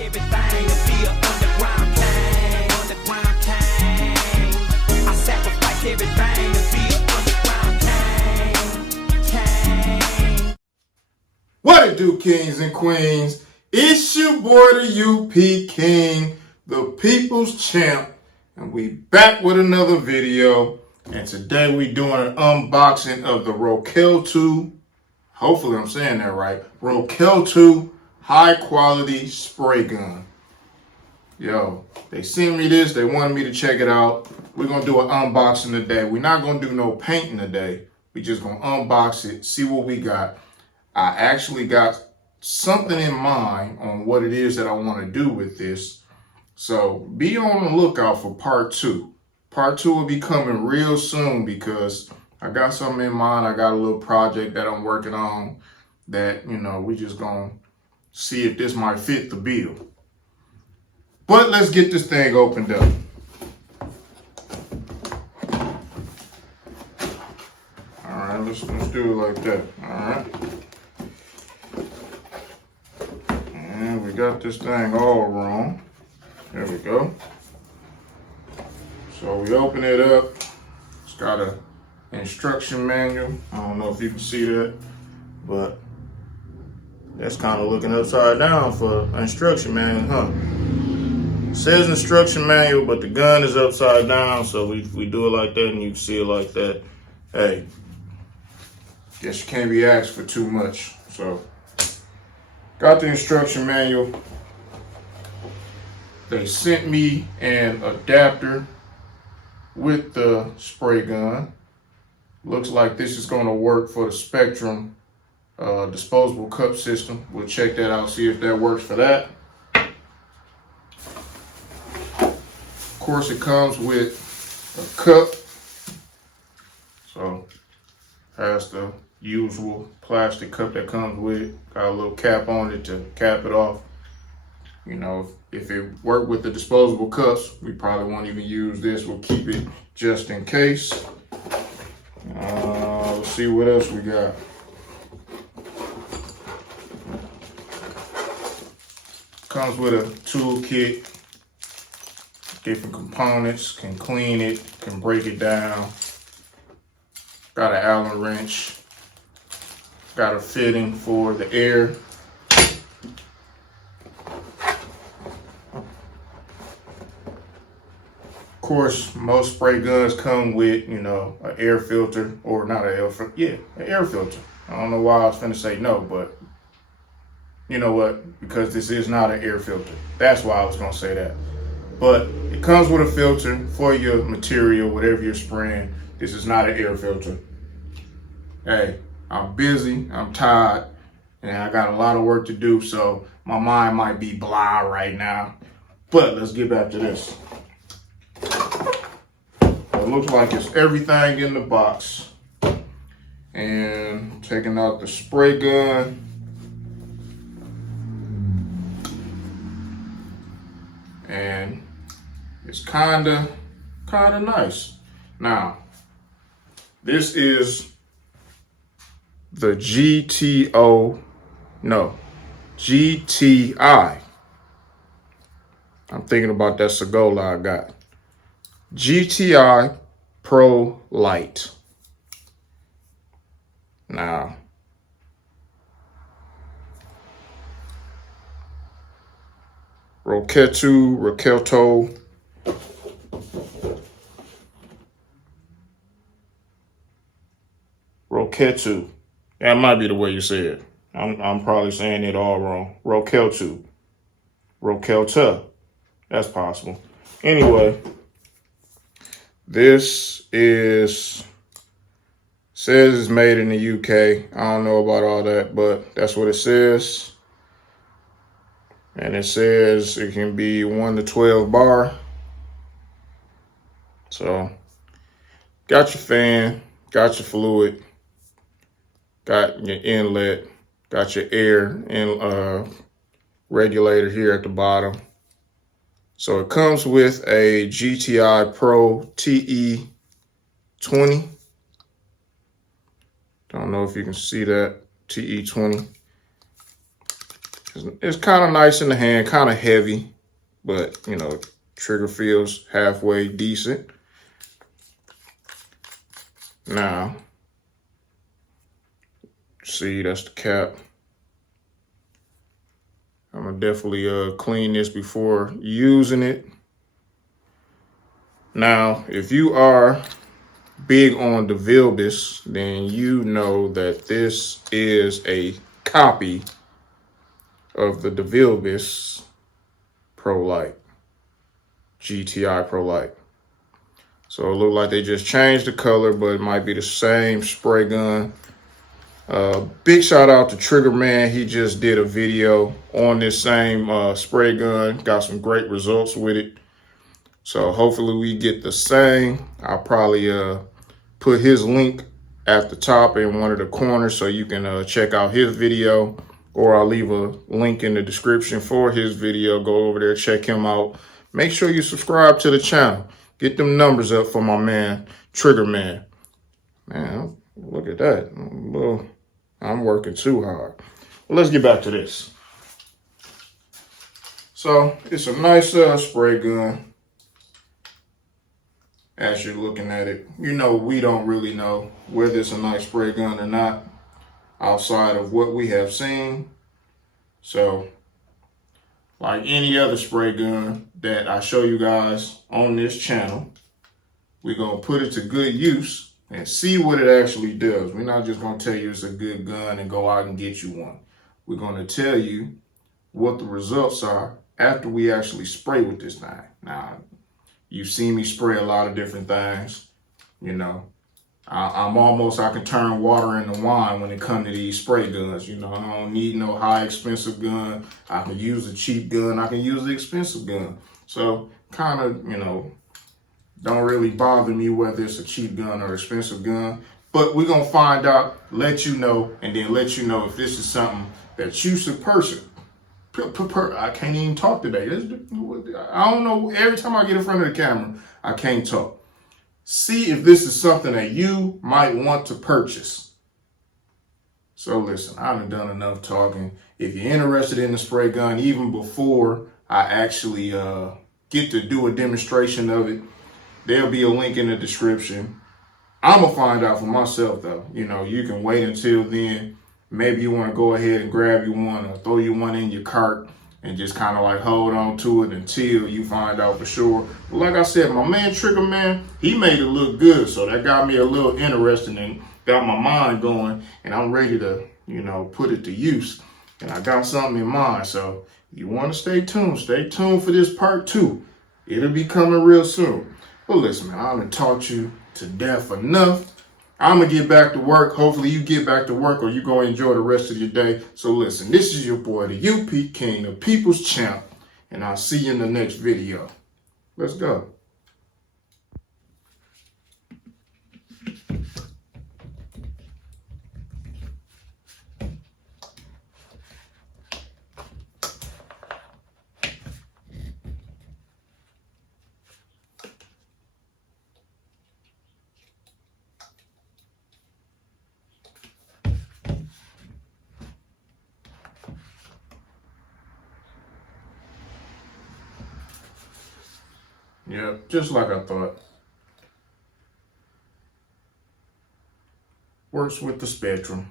everything to be an underground king. Underground king. I sacrifice everything to be an underground king. What it do, kings and queens? It's your boy, the UP King, the People's Champ, and we back with another video. And today we doing an unboxing of the Rokeltu, hopefully I'm saying that right, Rokeltu high quality spray gun. Yo, they sent me this, they wanted me to check it out. We're gonna do an unboxing today. We're not gonna do no painting today. We just gonna unbox it, see what we got. I actually got something in mind on what it is that I want to do with this. So be on the lookout for part two. Part two will be coming real soon because I got something in mind. I got a little project that I'm working on that, we just gonna see if this might fit the bill. But let's get this thing opened up. All right, let's do it like that. All right. And we got this thing all wrong. There we go. So we open it up. It's got an instruction manual. I don't know if you can see that, but that's kind of looking upside down for an instruction manual, huh? It says instruction manual, but the gun is upside down, so we do it like that and you can see it like that. Hey, guess you can't be asked for too much. So got the instruction manual. They sent me an adapter with the spray gun. Looks like this is going to work for the Spectrum disposable cup system. We'll check that out, see if that works for that. Of course, it comes with a cup. So has the usual plastic cup that comes with it. Got a little cap on it to cap it off. If it worked with the disposable cups, we probably won't even use this. We'll keep it just in case. Let's see what else we got. Comes with a tool kit, different components, can clean it, can break it down. Got an Allen wrench. Got a fitting for the air. Of course, most spray guns come with, an air filter, or not an air filter, yeah, an air filter. I don't know why I was finna say no, but you know what? Because this is not an air filter. That's why I was gonna say that. But it comes with a filter for your material, whatever you're spraying. This is not an air filter. Hey, I'm busy, I'm tired, and I got a lot of work to do, so my mind might be blah right now. But let's get back to this. It looks like it's everything in the box. And taking out the spray gun. And it's kinda nice. Now, this is the GTI. I'm thinking about that Segola I got. GTI Pro Lite. Now, Rokeltu. That might be the way you say it. I'm probably saying it all wrong. Rokeltu. That's possible. Anyway, this says it's made in the UK. I don't know about all that, but that's what it says. And it says it can be 1 to 12 bar. So, got your fan, got your fluid, got your inlet, got your air and regulator here at the bottom. So it comes with a GTI Pro TE20. Don't know if you can see that, TE20. It's kind of nice in the hand, kind of heavy, but you know, trigger feels halfway decent. Now, see, that's the cap. I'm gonna definitely clean this before using it. Now, if you are big on Devilbiss, then you know that this is a copy of the Devilbiss Pro Lite, GTI Pro Lite. So it looked like they just changed the color, but it might be the same spray gun. Big shout out to Trigger Man. He just did a video on this same spray gun. Got some great results with it. So hopefully we get the same. I'll probably put his link at the top in one of the corners so you can check out his video, or I'll leave a link in the description for his video. Go over there, check him out. Make sure you subscribe to the channel. Get them numbers up for my man, Trigger Man. Man, look at that. Well, I'm working too hard. Well, let's get back to this. So it's a nice spray gun. As you're looking at it, you know, we don't really know whether it's a nice spray gun or not outside of what we have seen. So like any other spray gun that I show you guys on this channel, we're going to put it to good use and see what it actually does. We're not just going to tell you it's a good gun and go out and get you one. We're going to tell you what the results are after we actually spray with this thing. Now, you've seen me spray a lot of different things. You know, I can turn water into wine when it comes to these spray guns. You know, I don't need no high expensive gun. I can use a cheap gun. I can use the expensive gun. So kind of, you know, don't really bother me whether it's a cheap gun or expensive gun. But we're going to find out, let you know, and then let you know if this is something that you should purchase. I can't even talk today. I don't know. Every time I get in front of the camera, I can't talk. See if this is something that you might want to purchase. So listen, I've done enough talking. If you're interested in the spray gun, even before I actually get to do a demonstration of it, there'll be a link in the description. I'm going to find out for myself, though. You know, you can wait until then. Maybe you want to go ahead and grab you one or throw you one in your cart and just kind of like hold on to it until you find out for sure. But like I said, my man Trigger Man, he made it look good. So that got me a little interested and got my mind going. And I'm ready to, you know, put it to use. And I got something in mind. So if you want to stay tuned for this part 2. It'll be coming real soon. But listen, man, I've taught you to death enough. I'm going to get back to work. Hopefully you get back to work or you're going to enjoy the rest of your day. So listen, this is your boy, the UP King, the People's Champ, and I'll see you in the next video. Let's go. Yep, just like I thought. Works with the spectrum.